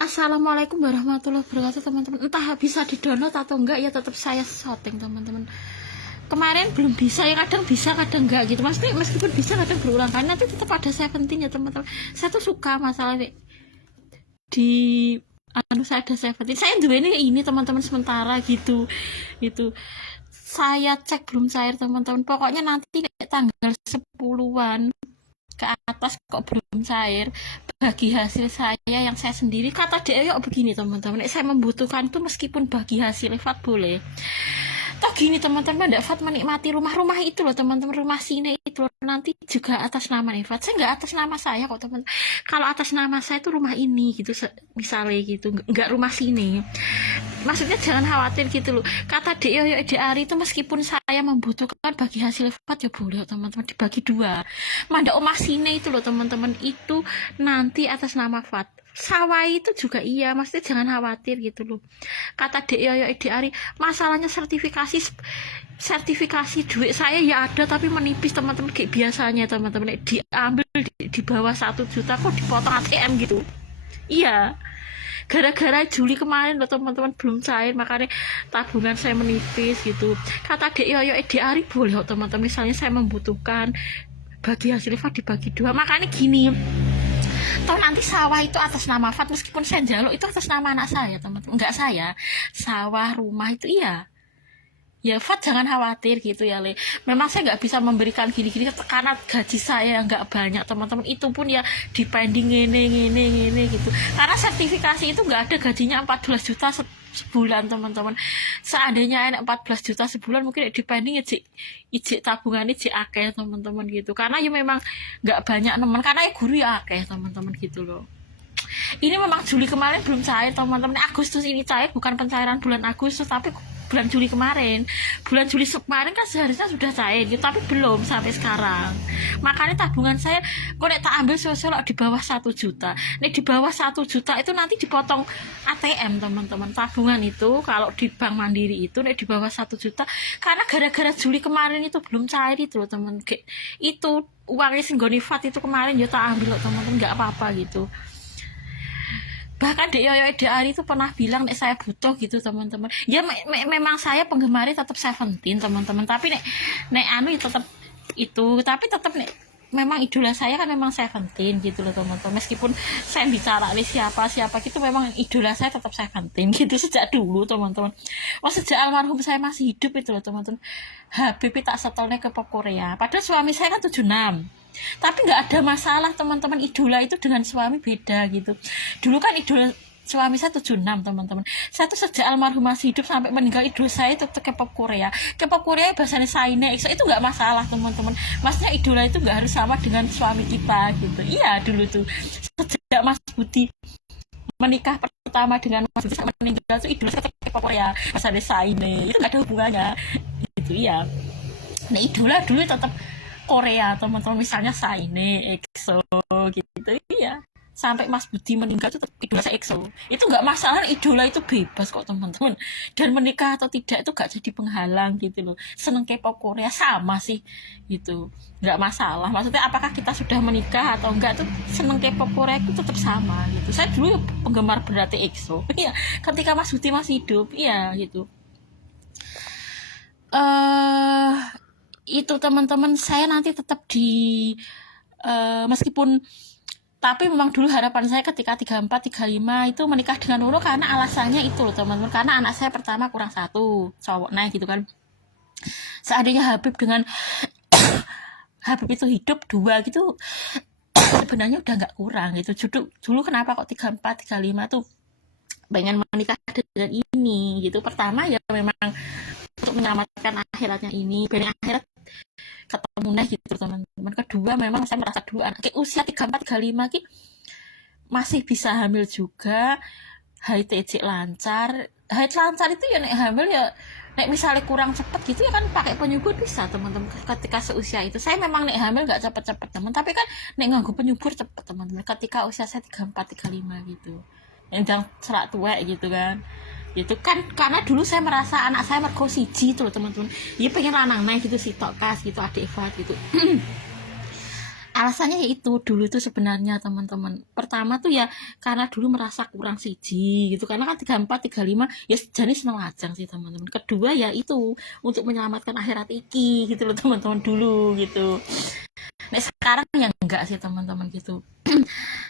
Assalamualaikum warahmatullahi wabarakatuh teman-teman. Entah bisa di-download atau enggak ya, tetap saya shooting teman-teman. Kemarin belum bisa ya, kadang bisa kadang enggak gitu. Maksudnya meskipun bisa kadang berulang kali, nanti tetap ada 17 ya teman-teman. Saya tuh suka masalah di saya ada 17. Saya juga ini teman-teman sementara gitu. Saya cek belum cair teman-teman. Pokoknya nanti tanggal 10-an ke atas kok belum cair. Bagi hasil saya yang saya sendiri, kata dia yuk begini teman-teman, saya membutuhkan itu meskipun bagi hasil Fat boleh toh gini teman-teman, Mbak Fat menikmati rumah-rumah itu loh teman-teman, rumah sini itu loh, nanti juga atas nama nih Fat, saya nggak atas nama saya kok teman. Kalau atas nama saya itu rumah ini gitu misalnya gitu, nggak rumah sini. Maksudnya jangan khawatir gitu loh. Kata Dek Yoyo Dek Ari itu meskipun saya membutuhkan bagi hasil Fat ya boleh teman-teman, dibagi dua. Manda omah sini itu loh teman-teman, itu nanti atas nama Fat. Sawah itu juga iya, maksudnya jangan khawatir gitu loh. Kata Dek Yoyo Dek Ari, masalahnya sertifikasi duit saya ya ada tapi menipis teman-teman, kayak biasanya teman-teman diambil di bawah 1 juta kok dipotong ATM gitu. Iya, gara-gara Juli kemarin loh teman-teman belum cair, makanya tabungan saya menipis gitu. Kata Dek Yoyo Dek Ari boleh kok teman-teman, misalnya saya membutuhkan bagi hasil Fat dibagi dua, makanya gini. Toh nanti sawah itu atas nama Fat, meskipun saya jaluk itu atas nama anak saya teman-teman, enggak saya. Sawah, rumah itu iya ya Fat, jangan khawatir gitu ya Le. Memang saya nggak bisa memberikan gini-gini karena gaji saya nggak banyak teman-teman, itu pun ya dipending ngene gitu, karena sertifikasi itu nggak ada gajinya 14 juta sebulan teman-teman. Seandainya enak 14 juta sebulan mungkin dipending ijik tabungan ijik akeh teman-teman gitu, karena ya memang nggak banyak teman, karena ya guru ya akeh teman-teman gitu loh. Ini memang Juli kemarin belum cair teman-teman, Agustus ini cair, bukan pencairan bulan Agustus tapi bulan Juli kemarin. Bulan Juli kemarin kan seharusnya sudah cair gitu, tapi belum sampai sekarang. Makanya tabungan saya kok tak ambil sosial di bawah 1 juta. Nih di bawah 1 juta itu nanti dipotong ATM teman-teman. Tabungan itu kalau di Bank Mandiri itu nih di bawah 1 juta, karena gara-gara Juli kemarin itu belum cair itu loh teman. Itu uangnya singgoni Fat itu kemarin ya tak ambil loh teman-teman, nggak apa-apa gitu. Bahkan Dek Yoyo Dek Ari itu pernah bilang nek saya butuh gitu teman-teman. Ya memang saya penggemarnya tetap 17 teman-teman, tapi nek anu ya tetap itu, tapi tetap nek memang idola saya kan memang 17 gitu loh teman-teman. Meskipun saya bicara nih siapa gitu, memang idola saya tetap 17 gitu sejak dulu teman-teman. Sejak almarhum saya masih hidup itu loh teman-teman. Habib tak setelnya ke pop Korea. Padahal suami saya kan 76. Tapi nggak ada masalah teman-teman, idola itu dengan suami beda gitu. Dulu kan idola suami saya 76 teman-teman. Saya tuh sejak almarhum masih hidup sampai meninggal, idola saya itu K-pop Korea. K-pop Korea bahasanya Saine, itu nggak masalah teman-teman. Maksudnya idola itu nggak harus sama dengan suami kita gitu. Iya dulu tuh sejak Mas Budi menikah pertama dengan Mas Budi sampai meninggal tuh idola saya K-pop Korea, bahasanya Saine, itu nggak ada hubungannya gitu. Iya, nah idola dulu tetap Korea teman-teman, misalnya Saine, EXO gitu. Iya, sampai Mas Budi meninggal itu idola saya EXO. Itu nggak masalah, idola itu bebas kok teman-teman, dan menikah atau tidak itu nggak jadi penghalang gitu loh. Seneng K-pop Korea sama sih gitu, nggak masalah. Maksudnya apakah kita sudah menikah atau enggak tuh, seneng K-pop Korea itu tetap sama gitu. Saya dulu penggemar berarti EXO. Iya, ketika Mas Budi masih hidup, iya gitu. Itu teman-teman, saya nanti tetap di meskipun, tapi memang dulu harapan saya ketika 34, 35 itu menikah dengan Nurul, karena alasannya itu loh teman-teman, karena anak saya pertama kurang 1 cowok, nah gitu kan. Seandainya Habib dengan Habib itu hidup 2 gitu, sebenarnya udah nggak kurang gitu. Dulu kenapa kok 34, 35 tuh pengen menikah dengan ini gitu. Pertama ya memang untuk menyelamatkan akhiratnya ini, biar akhirat ketemu gitu teman-teman. Kedua memang saya merasa dulu anak usia 34, 35 ki masih bisa hamil juga, haid lancar. Haid lancar itu ya nek hamil ya, nek misalnya kurang cepet gitu ya kan pakai penyubur bisa teman-teman. Ketika seusia itu saya memang nek hamil nggak cepet-cepet teman, tapi kan nek nganggo penyubur cepet teman-teman ketika usia saya 34, 35 gitu, yang serak tuwek gitu kan. Itu kan karena dulu saya merasa anak saya mergo siji itu loh teman-teman, ya pengen lanang naik gitu, si tokas gitu, adik Eva gitu. alasannya ya itu dulu itu sebenarnya teman-teman, pertama tuh ya karena dulu merasa kurang siji gitu, karena kan 34 35 ya jadi seneng lajang sih teman-teman. Kedua ya itu untuk menyelamatkan akhirat iki gitu loh teman-teman dulu gitu. Nah sekarang ya enggak sih teman-teman gitu.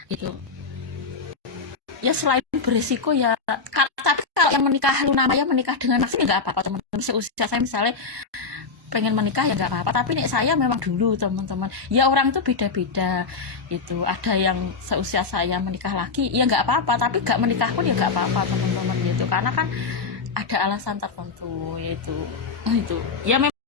Itu ya selain beresiko ya, tapi kalau yang menikah Luna Maya menikah dengan maksudnya nggak apa-apa teman-teman. Seusia saya misalnya pengen menikah ya nggak apa-apa, tapi nih saya memang dulu teman-teman ya, orang itu beda-beda itu, ada yang seusia saya menikah lagi ya nggak apa-apa, tapi nggak menikah pun ya nggak apa-apa teman-teman gitu, karena kan ada alasan tertentu yaitu itu ya memang